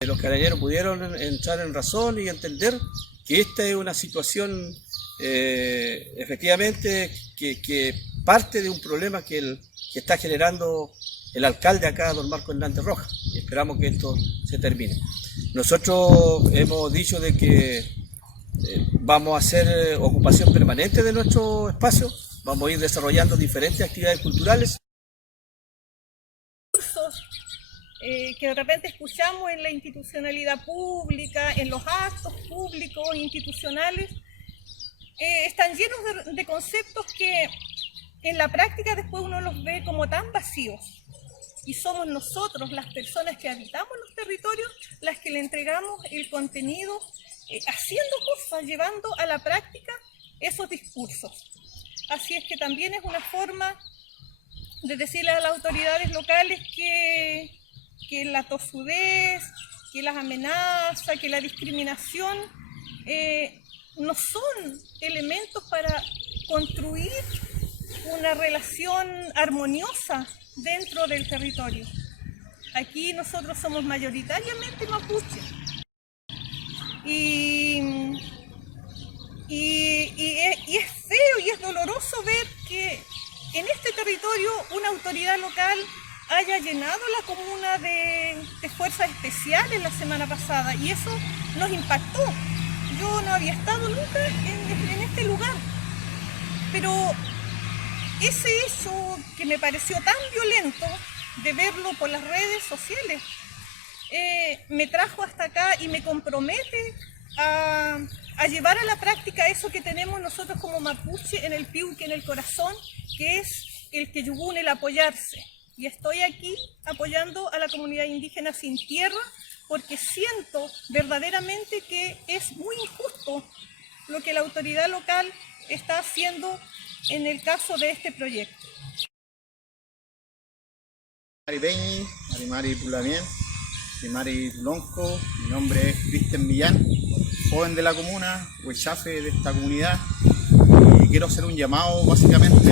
Los carabineros pudieron entrar en razón y entender que esta es una situación efectivamente que parte de un problema que está generando el alcalde acá, don Marco Hernández Rojas, y esperamos que esto se termine. Nosotros hemos dicho de que vamos a hacer ocupación permanente de nuestro espacio, vamos a ir desarrollando diferentes actividades culturales. Que de repente escuchamos en la institucionalidad pública, en los actos públicos, institucionales, están llenos de conceptos que en la práctica después uno los ve como tan vacíos. Y somos nosotros, las personas que habitamos los territorios, las que le entregamos el contenido, haciendo cosas, llevando a la práctica esos discursos. Así es que también es una forma de decirle a las autoridades locales que la tosudez, que las amenazas, que la discriminación no son elementos para construir una relación armoniosa dentro del territorio. Aquí nosotros somos mayoritariamente mapuche y es feo y es doloroso ver que en este territorio una autoridad local haya llenado la comuna de fuerzas especiales la semana pasada, y eso nos impactó. Yo no había estado nunca en este lugar, pero ese hecho que me pareció tan violento de verlo por las redes sociales me trajo hasta acá y me compromete a llevar a la práctica eso que tenemos nosotros como mapuche en el piuque, en el corazón, que es el queyugún, el apoyarse. Y estoy aquí apoyando a la comunidad indígena sin tierra porque siento verdaderamente que es muy injusto lo que la autoridad local está haciendo en el caso de este proyecto. Peñi, Arimari Pulamien, Arimari Tulonco, mi nombre es Cristian Millán, joven de la comuna, huechafe de esta comunidad, y quiero hacer un llamado básicamente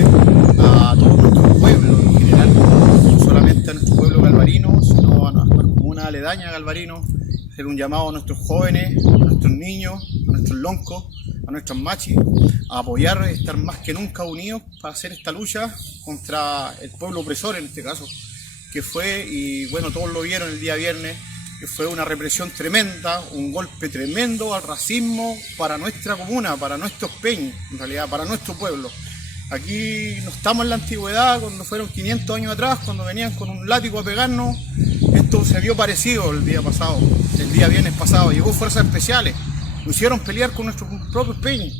a todos nuestros pueblos en general, no solamente a nuestro pueblo galvarino, sino a nuestra comuna aledaña Galvarino, hacer un llamado a nuestros jóvenes, a nuestros niños, a nuestros loncos, a nuestros machis, a apoyar, estar más que nunca unidos para hacer esta lucha contra el pueblo opresor en este caso, que fue, y bueno, todos lo vieron el día viernes, que fue una represión tremenda, un golpe tremendo al racismo para nuestra comuna, para nuestros peñis, en realidad, para nuestro pueblo. Aquí no estamos en la antigüedad, cuando fueron 500 años atrás, cuando venían con un látigo a pegarnos. Esto se vio parecido el día viernes pasado, llegó fuerzas especiales, nos hicieron pelear con nuestros propios peñis.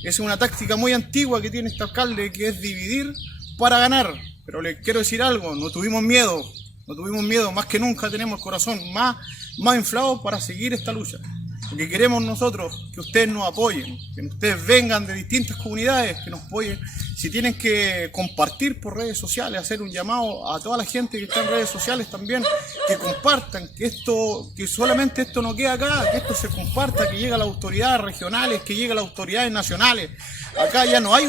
Esa es una táctica muy antigua que tiene este alcalde, que es dividir para ganar. Pero les quiero decir algo, no tuvimos miedo, más que nunca tenemos el corazón más inflado para seguir esta lucha. Lo que queremos nosotros, que ustedes nos apoyen, que ustedes vengan de distintas comunidades, que nos apoyen. Si tienen que compartir por redes sociales, hacer un llamado a toda la gente que está en redes sociales también, que compartan, que solamente esto no queda acá, que esto se comparta, que llegue a las autoridades regionales, que llegue a las autoridades nacionales. Acá ya no hay